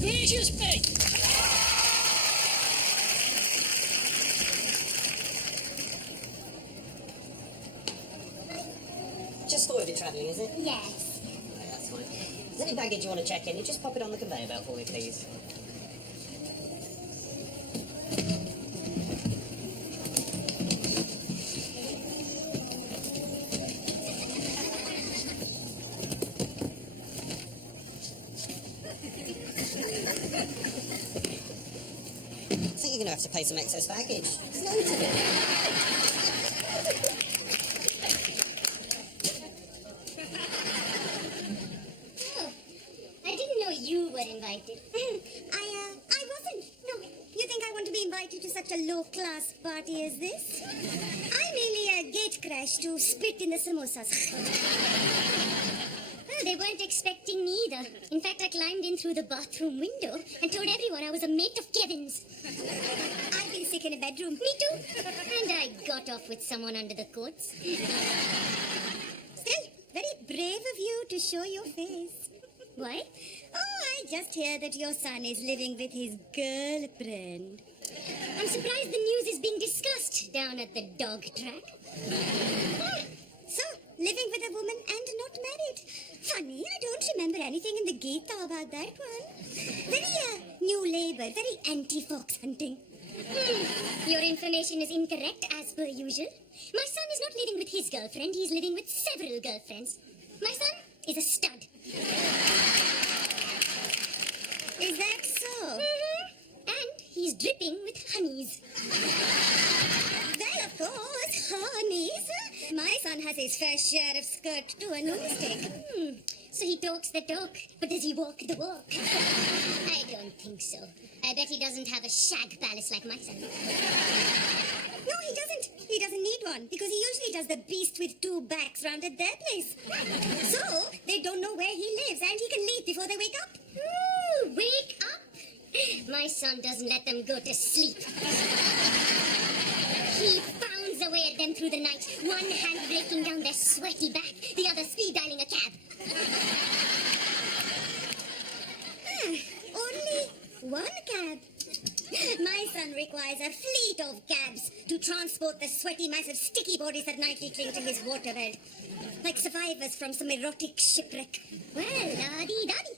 Goodness gracious me! Just forwarded travelling, is it? Yes. Right, that's fine. Is there any baggage you want to check in? You just pop it on the conveyor belt for me, please. I think you're going to have to pay some excess baggage. There's loads of it. Oh, I didn't know you were invited. I wasn't. No, you think I want to be invited to such a low-class party as this? I merely gate crashed to spit in the samosas. Well, they weren't expecting me either. In fact, I climbed in through the bathroom window and told everyone I was a mate of Kevin's. I've been sick in a bedroom. Me too. And I got off with someone under the coats. Still, very brave of you to show your face. Why? Oh, I just hear that your son is living with his girlfriend. I'm surprised the news is being discussed down at the dog track. So, living with a woman and not married. Funny, I don't remember anything in the Gita about that one. Very new labor, very anti-fox hunting. Your information is incorrect as per usual. My son is not living with his girlfriend, he's living with several girlfriends. My son is a stud. Is that so? And he's dripping with honeys. Well, of course, honeys. My son has his fair share of skirt too, and no mistake. So he talks the talk, but does he walk the walk? I don't think so. I bet he doesn't have a shag palace like my son. No, he doesn't. He doesn't need one, because he usually does the beast with two backs round at their place. So, they don't know where he lives, and he can leave before they wake up. Ooh, wake up! My son doesn't let them go to sleep. He pounds away at them through the night, one hand breaking down their sweaty back, the other speed dialing a cab. Only one cab. My son requires a fleet of cabs to transport the sweaty mass of sticky bodies that nightly cling to his waterbed. Like survivors from some erotic shipwreck. Well, la-dee-da-dee.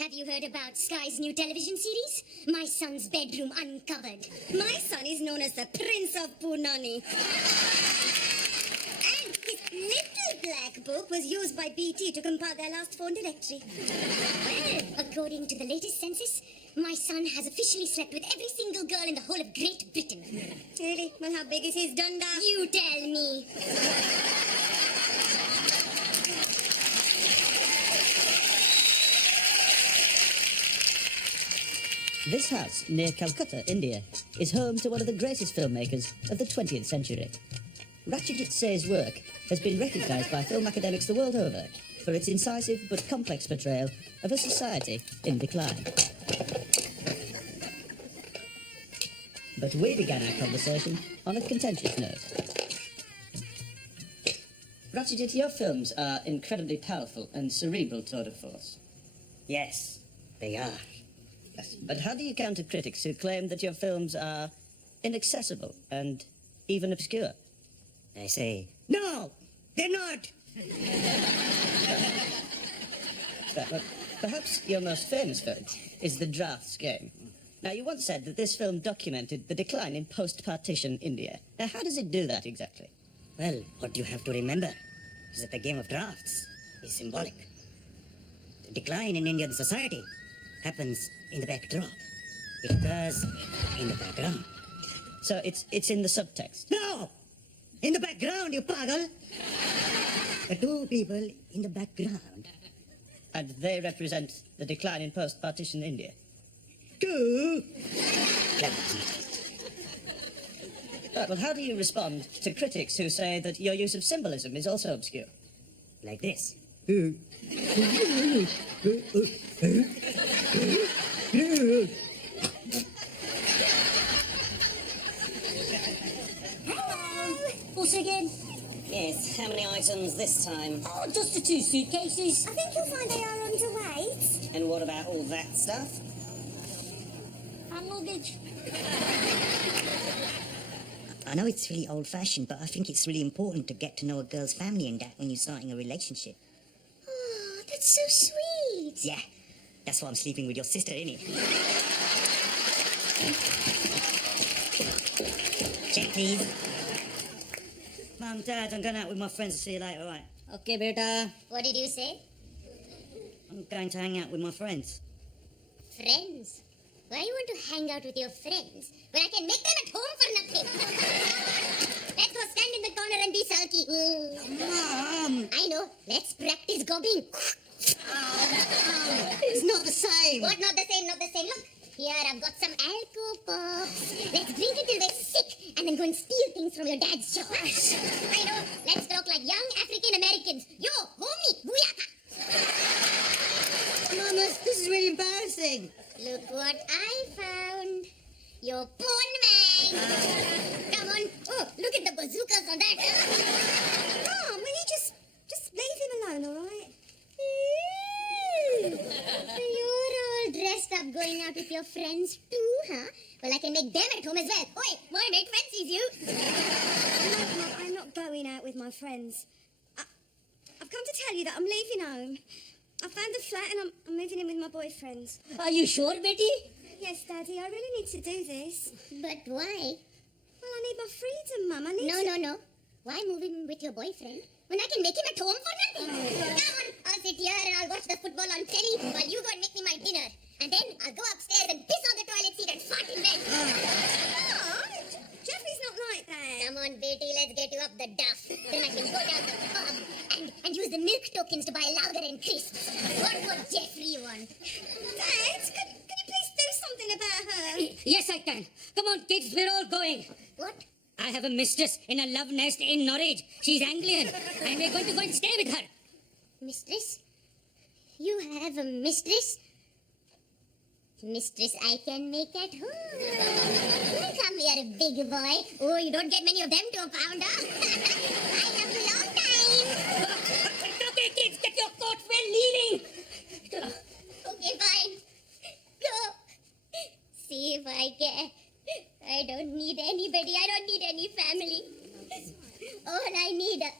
Have you heard about Sky's new television series? My Son's Bedroom Uncovered. My son is known as the Prince of Punani. And his little black book was used by BT to compile their last phone directory. Well, according to the latest census, my son has officially slept with every single girl in the whole of Great Britain. Really? Well, how big is his dunda? You tell me. This house, near Calcutta, India, is home to one of the greatest filmmakers of the 20th century. Ratchajit Say's work has been recognised by film academics the world over for its incisive but complex portrayal of a society in decline. But we began our conversation on a contentious note. Ratchajit, your films are incredibly powerful and cerebral tour de force. Yes, they are. Yes, but how do you counter critics who claim that your films are inaccessible and even obscure? I say, no, they're not. But perhaps your most famous film is The Drafts Game. Now, you once said that this film documented the decline in post-partition India. Now, how does it do that exactly? Well, what you have to remember is that the game of drafts is symbolic. The decline in Indian society happens in the backdrop. It occurs in the background. So it's in the subtext. No! In the background, you pagal! The two people in the background. And they represent the decline in post-partition India. Two! Right, well, how do you respond to critics who say that your use of symbolism is also obscure? Like this. Us again? Yes, how many items this time? Oh, just the 2 suitcases. I think you'll find they are underweight. And what about all that stuff? one mortgage. I know it's really old-fashioned, but I think it's really important to get to know a girl's family and that when you're starting a relationship. Oh, that's so sweet. Yeah, that's why I'm sleeping with your sister, innit? Check, please. Mum, Dad, I'm going out with my friends. See you later, all right? Okay, beta. What did you say? I'm going to hang out with my friends. Friends? Why you want to hang out with your friends when I can make them at home for nothing? Let's go stand in the corner and be sulky. Mum! I know. Let's practice gobbing. It's not the same! What? Not the same, not the same. Look, here I've got some Alco Pops. Let's drink it till we're sick and then go and steal things from your dad's shop. I know. Let's talk like young African Americans. Yo, homie, booyaka. Mum, this is really embarrassing. Look what I found. Your porn man. Come on. Oh, look at the bazookas on that. Mom, will you just leave him alone, all right? You're all dressed up going out with your friends too, huh? Well, I can make them at home as well. Oi, my mate fancies you. No, I'm not going out with my friends. I've come to tell you that I'm leaving home. I found a flat and I'm moving in with my boyfriend. Are you sure, Betty? Yes, Daddy, I really need to do this. But why? Well, I need my freedom, Mum. I need No. Why move in with your boyfriend when I can make him at home for nothing? Come on, I'll sit here and I'll watch the football on telly while you go and make me my dinner. And then I'll go upstairs and piss on the toilet seat and fart in bed. Oh, Jeffrey's not like that. Come on, Betty, let's get you up the duff. Then I can go down the pub and use the milk tokens to buy lager and crisps. What would Jeffrey want? Dad, can you please do something about her? Yes, I can. Come on, kids, we're all going. What? I have a mistress in a love nest in Norwich. She's Anglian, and we're going to go and stay with her. Mistress? You have a mistress? Mistress I can make at home. Come here, big boy. Oh, you don't get many of them to a pound, huh? I have a long time. Okay, kids, get your coat. We're leaving. Okay, fine. Go. See if I care. I don't need anybody. I don't need any family. All I need are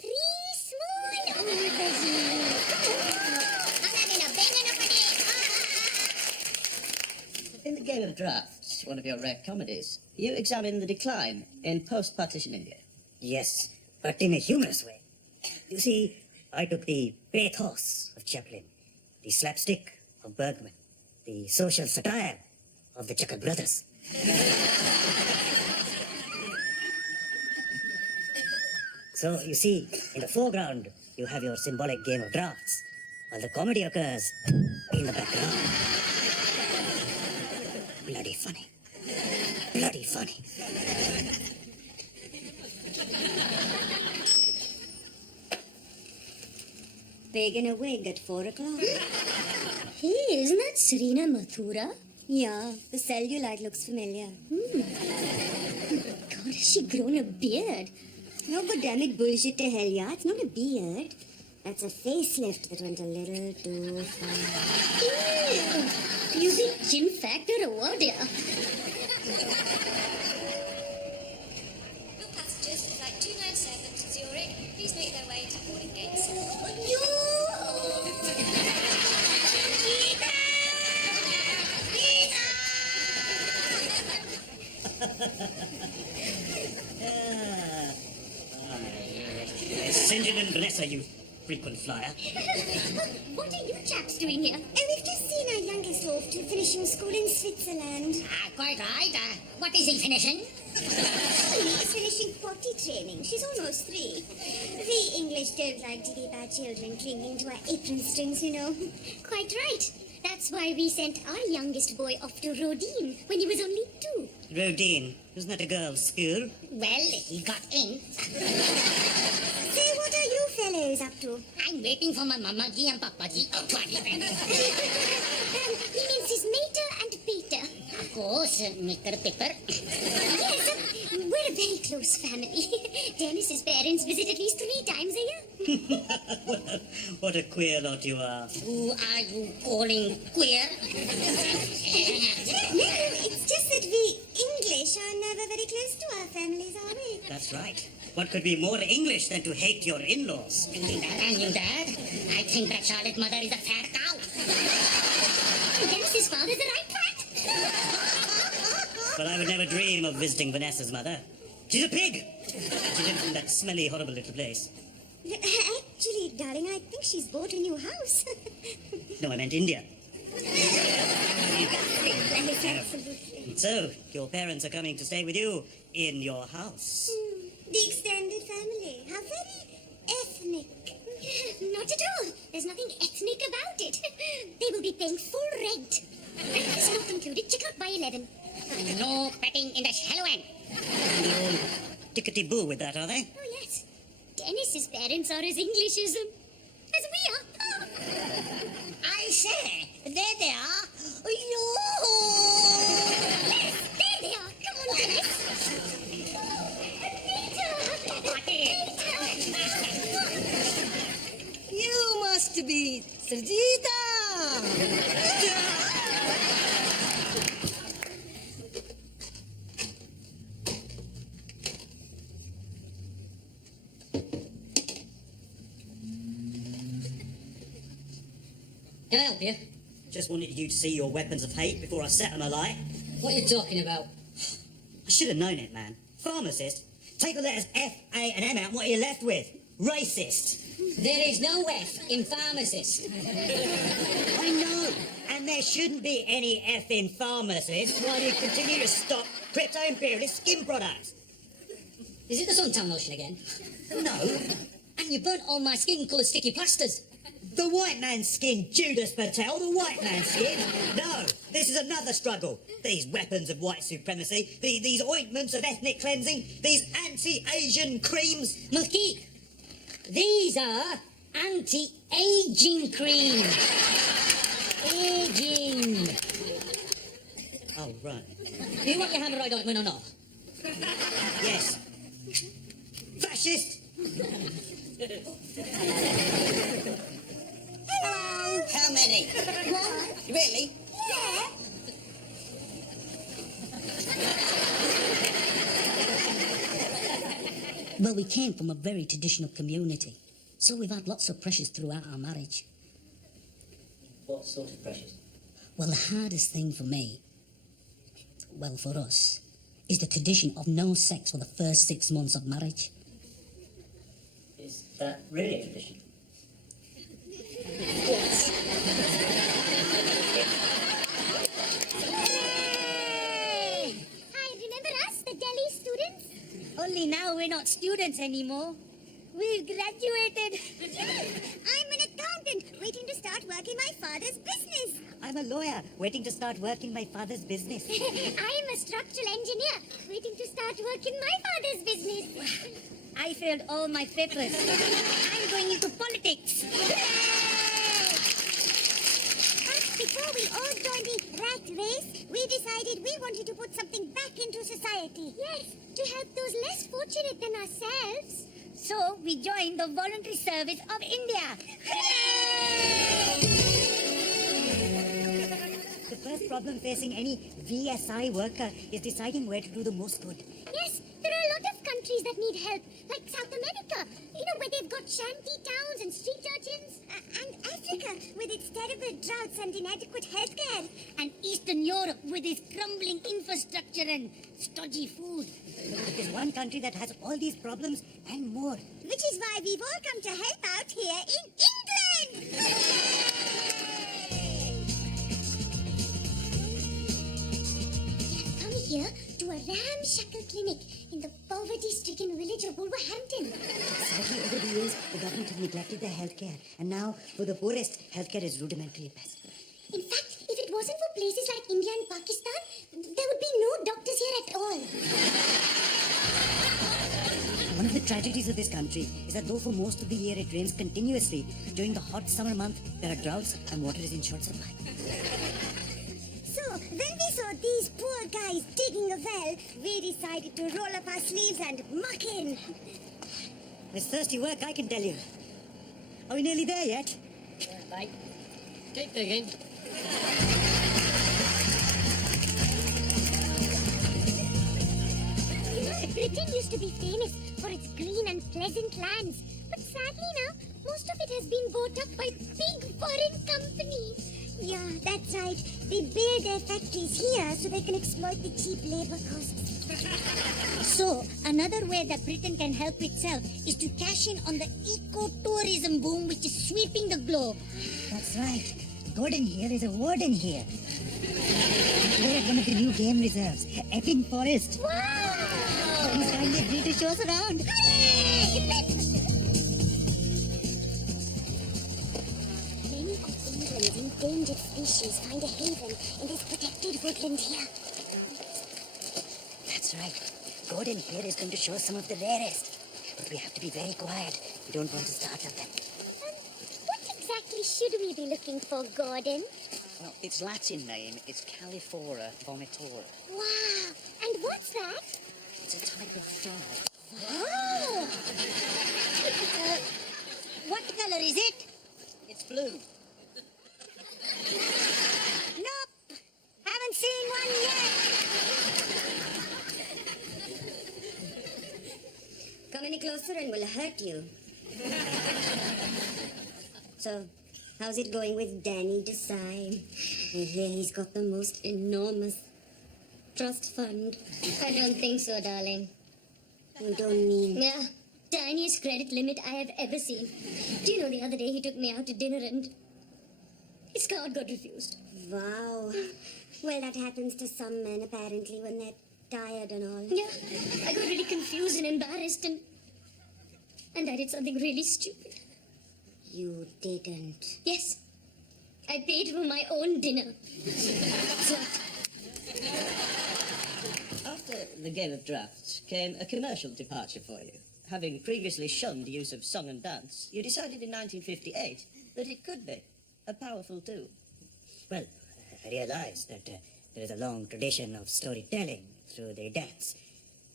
3 small aubergines. I'm having a bang and a In the Game of Drafts, one of your rare comedies, you examine the decline in post-partition India. Yes, but in a humorous way. You see, I took the pathos of Chaplin, the slapstick of Bergman, the social satire of the Chucker brothers. So, you see, in the foreground, you have your symbolic Game of Drafts, while the comedy occurs in the background. Bloody funny. Bloody funny. Big in a wig at 4 o'clock. Hey, isn't that Serena Mathura? Yeah, the cellulite looks familiar. God, has she grown a beard? No, but damn it, bullshit to hell, yeah. It's not a beard. That's a facelift that went a little too far. Ew. You see chin factor or what? Yeah. All passengers for flight 297 to Zurich, please make their way to boarding gates. Send it and bless her, you frequent flyer. What are you chaps doing here? Oh, we've just seen our youngest off to finishing school in Switzerland. Quite right. What is he finishing? She's finishing potty training. She's almost 3. We English don't like to keep our children clinging to our apron strings, you know. Quite right. That's why we sent our youngest boy off to Rodin when he was only 2. Rodin, isn't that a girl's school? Well, he got in. Say, what are you fellows up to? I'm waiting for my Mama-ji and Papa-ji. He means his mater and pater. Of course, Mr. Pepper. Yes, when We're a very close family. Dennis's parents visit at least 3 times a year. What a queer lot you are. Who are you calling queer? No, it's just that we English are never very close to our families, are we? That's right. What could be more English than to hate your in-laws? And you, Dad? I think that Charlotte mother is a fat cow. Dennis's father's a right rat. But I would never dream of visiting Vanessa's mother. She's a pig! She lives in that smelly, horrible little place. Actually, darling, I think she's bought a new house. No, I meant India. Yes, absolutely. So, your parents are coming to stay with you in your house. The extended family. How very ethnic. Not at all. There's nothing ethnic about it. They will be paying full rent. Breakfast not included. Check out by 11. No petting in the shallow end. No tickety-boo with that, are they? Oh, yes. Dennis's parents are as English as we are. I say, there they are. No. Yes, there they are. Come on, Dennis. You must be Sergita. Can I help you? Just wanted you to see your weapons of hate before I set them alight. What are you talking about? I should have known it, man. Pharmacist. Take the letters F, A, and M out, and what are you left with? Racist. There is no F in pharmacist. I know. And there shouldn't be any F in pharmacist. Why do you continue to stock crypto-imperialist skin products? Is it the suntan lotion again? No. And you burnt all my skin colour sticky plasters. The white man's skin, Judas Patel, the white man's skin. No, this is another struggle. These weapons of white supremacy, these ointments of ethnic cleansing, these anti-Asian creams. Malkeek, these are anti-aging cream. Aging. Oh, right. Do you want your hemorrhoid ointment or not? Yes. Fascist! Hello. How many? One. Really? Yeah. Well, we came from a very traditional community, so we've had lots of pressures throughout our marriage. What sort of pressures? Well, the hardest thing for me, well, for us, is the tradition of no sex for the first 6 months of marriage. Is that really a tradition? Hi, remember us, the Delhi students? Only now we're not students anymore. We've graduated. I'm an accountant waiting to start work in my father's business. I'm a lawyer waiting to start work in my father's business. I'm a structural engineer waiting to start work in my father's business. I failed all my papers. I'm going into politics. But before we all joined the rat race, we decided we wanted to put something back into society. Yes, to help those less fortunate than ourselves. So we joined the Voluntary Service of India. The first problem facing any VSI worker is deciding where to do the most good. Yes, there are a lot of countries that need help, like South America, where they've got shanty towns and street urchins. And Africa, with its terrible droughts and inadequate healthcare. And Eastern Europe with its crumbling infrastructure and stodgy food. There's one country that has all these problems and more. Which is why we've all come to help out here in England. Come here to a ramshackle clinic in the poverty-stricken village of Wolverhampton. Sadly, over the years, the government has neglected their healthcare. And now, for the poorest, healthcare is rudimentary at best. In fact, if it wasn't for places like India and Pakistan, there would be no doctors here at all. One of the tragedies of this country is that though for most of the year it rains continuously, during the hot summer month, there are droughts and water is in short supply. So, when we So these poor guys digging a well, we decided to roll up our sleeves and muck in. It's thirsty work, I can tell you. Are we nearly there yet? Right. Keep digging. Britain used to be famous for its green and pleasant lands, but sadly now, most of it has been bought up by big foreign companies. Yeah, that's right. They build their factories here so they can exploit the cheap labor costs. So, another way that Britain can help itself is to cash in on the eco-tourism boom which is sweeping the globe. That's right. Gordon here is a warden here. We're at one of the new game reserves, Epping Forest. Wow! He's kindly agreed to show us around. Many of England's endangered species find a haven in this protected woodland here. That's right. Gordon here is going to show us some of the rarest. But we have to be very quiet. We don't want to startle them. What exactly should we be looking for, Gordon? Well, its Latin name is Calliphora vomitora. Wow! And what's that? It's a type of fly. Oh! What color is it? It's blue. Nope. Haven't seen one yet. Come any closer and we'll hurt you. So, how's it going with Danny Desai? I hear he's got the most enormous trust fund. I don't think so, darling. You don't mean... Yeah, tiniest credit limit I have ever seen. Do you know the other day he took me out to dinner and his card got refused. Wow. Well, that happens to some men apparently when they're tired and all. Yeah, I got really confused and embarrassed and I did something really stupid. You didn't. Yes, I paid for my own dinner. After the game of drafts came a commercial departure for you. Having previously shunned the use of song and dance, you decided in 1958 that it could be a powerful tool. Well, I realized that there is a long tradition of storytelling through the dance.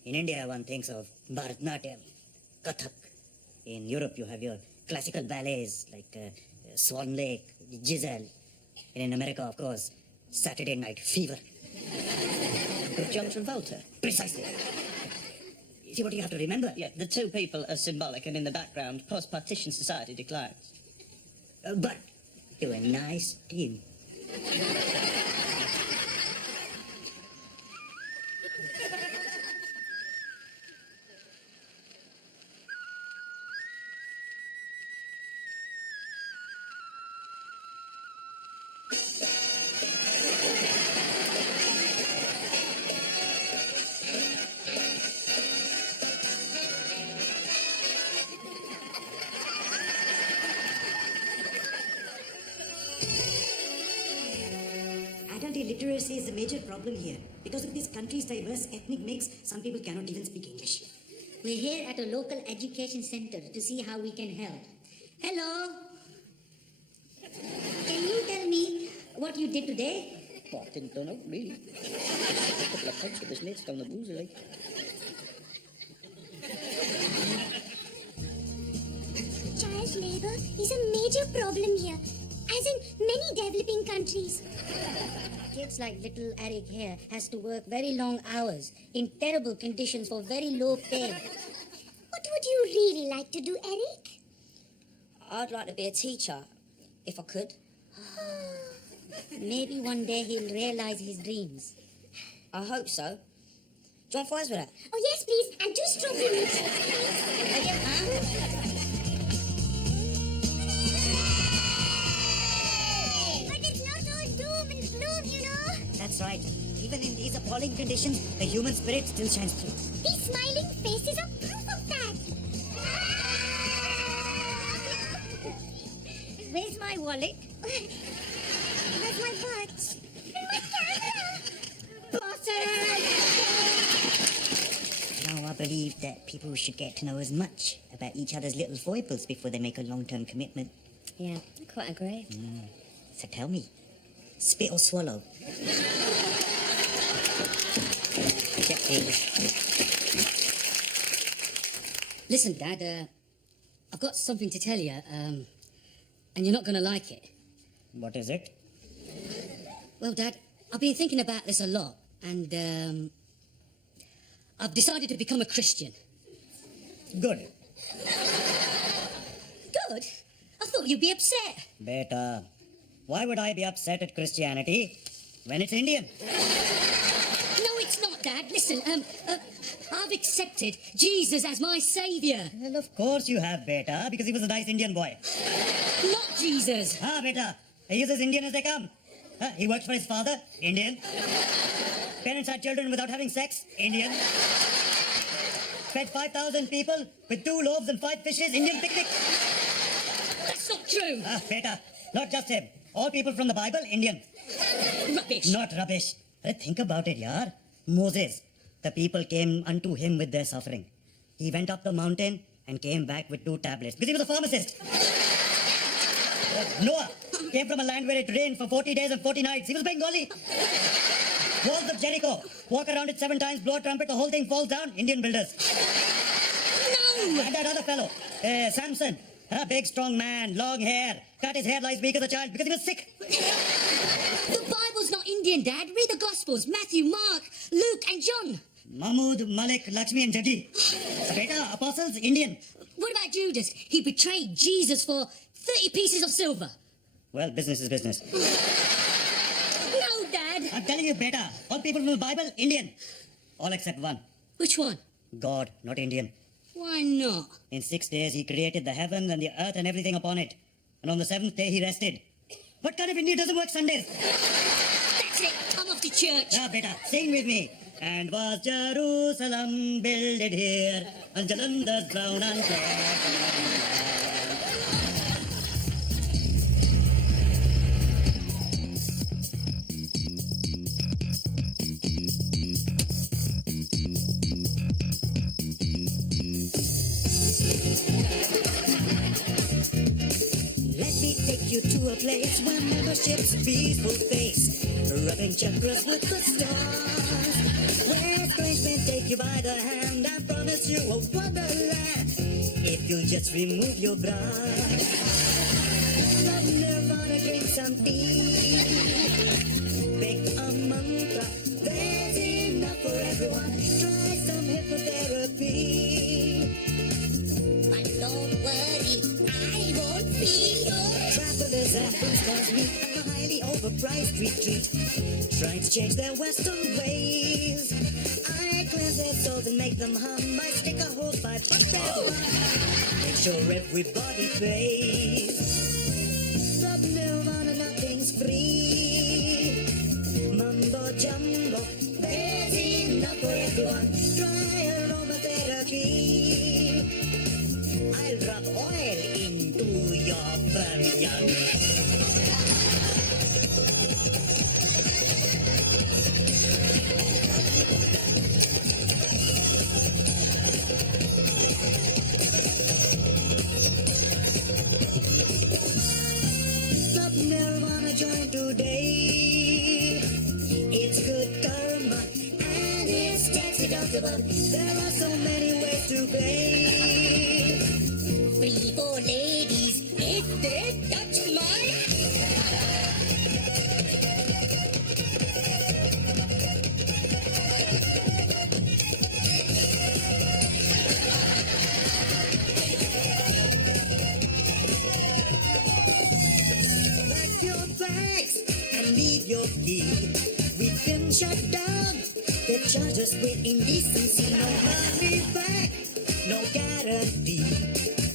In India, one thinks of Bharatnatyam, Kathak. In Europe, you have your classical ballets like Swan Lake, Giselle. And in America, of course, Saturday Night Fever. With John Travolta. Precisely. See what you have to remember? Yeah, the two people are symbolic, and in the background, post-partition society declines. But to a nice team. Adult illiteracy is a major problem here. Because of this country's diverse ethnic mix, some people cannot even speak English. We're here at a local education center to see how we can help. Hello. Can you tell me what you did today? Well, I didn't know, really. A couple of pubs with this mates down the boozer, like. Child labor is a major problem here, as in many developing countries. Kids like little Eric here has to work very long hours in terrible conditions for very low pay. What would you really like to do, Eric? I'd like to be a teacher, if I could. Maybe one day he'll realize his dreams. I hope so. Do you want fries with that? Oh, yes, please, and 2 strawberry milkshakes. But it's not all doom and gloom, you know. That's right. Even in these appalling conditions, the human spirit still shines through. These smiling faces are proof of that. Where's my wallet? Where's my watch? And my camera. Now I believe that people should get to know as much about each other's little foibles before they make a long-term commitment. Yeah, I quite agree. So tell me, spit or swallow? Listen, Dad, I've got something to tell you, and you're not going to like it. What is it? Well, Dad, I've been thinking about this a lot, and I've decided to become a Christian. Good. Good? I thought you'd be upset. Beta, why would I be upset at Christianity when it's Indian? No, it's not, Dad. Listen, I've accepted Jesus as my saviour. Well, of course you have, Beta, because he was a nice Indian boy. Not Jesus. Ah, Beta, he is as Indian as they come. He works for his father, Indian. Parents had children without having sex, Indian. Fed 5,000 people with 2 loaves and 5 fishes, Indian picnic. That's not true. Ah, Beta, not just him. All people from the Bible, Indian. Rubbish. Not rubbish. Think about it, yaar. Moses, the people came unto him with their suffering. He went up the mountain and came back with 2 tablets because he was a pharmacist. Noah came from a land where it rained for 40 days and 40 nights. He was Bengali. Walls of Jericho. Walk around it 7 times, blow a trumpet, the whole thing falls down. Indian builders. No. And that other fellow, Samson. A big, strong man, long hair. Cut his hair like weak as a child because he was sick. The Bible's not Indian, Dad. Read the Gospels. Matthew, Mark, Luke, and John. Mahmud, Malik, Lakshmi, and Jaggi. Beta, apostles, Indian. What about Judas? He betrayed Jesus for 30 pieces of silver. Well, business is business. No, Dad. I'm telling you, Beta, all people from the Bible, Indian. All except one. Which one? God, not Indian. Why not? In 6 days, he created the heavens and the earth and everything upon it. And on the 7th day, he rested. What kind of Indian doesn't work Sundays? That's it. I'm off to church. Ah, Beta, sing with me. And was Jerusalem builded here, and Jalandhar's brown and fair. Let me take you to a place where membership's peaceful face, rubbing chakras with the stars, where strange men take you by the hand and promise you a wonderland if you just remove your bra. Love nirvana, drink some tea, pick a mantra, there's enough for everyone. Try some hypnotherapy. But don't worry, I won't be your travelers and stars meet a highly overpriced retreat, trying to change their Western ways. I cleanse their souls and make them hum. I stick a whole pipe to their bum. Make sure everybody pays. Sub nirvana, nothing's free. Mumbo jumbo, there's enough for everyone. Try aromatherapy. I'll drop oil into your burn. Sub nirvana, join today. It's good karma and it's tax deductible. There are so many ways to pay. Free for ladies if they touch my. Pack your bags and leave your key. We've been shut down. They charge us with indecency. No money back, no guarantee.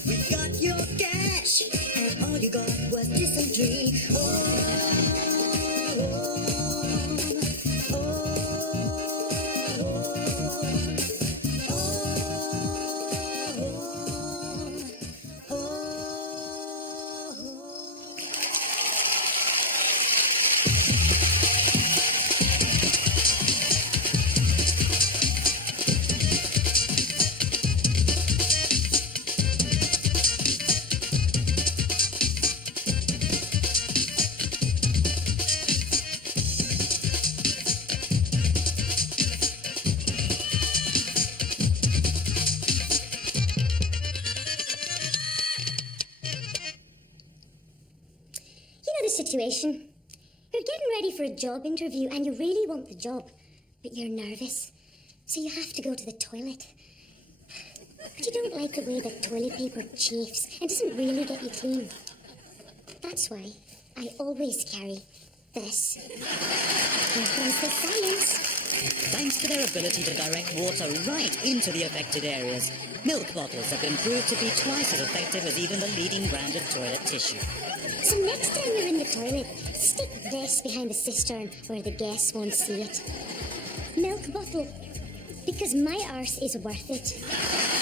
We got your cash, and all you got was dysentery. situation. You're getting ready for a job interview and you really want the job, but you're nervous, so you have to go to the toilet. But you don't like the way that toilet paper chafes and doesn't really get you clean. That's why I always carry this. Here comes the science. Thanks to their ability to direct water right into the affected areas, milk bottles have been proved to be twice as effective as even the leading brand of toilet tissue. So next time you're in the toilet, stick this behind the cistern where the guests won't see it. Milk bottle. Because my arse is worth it.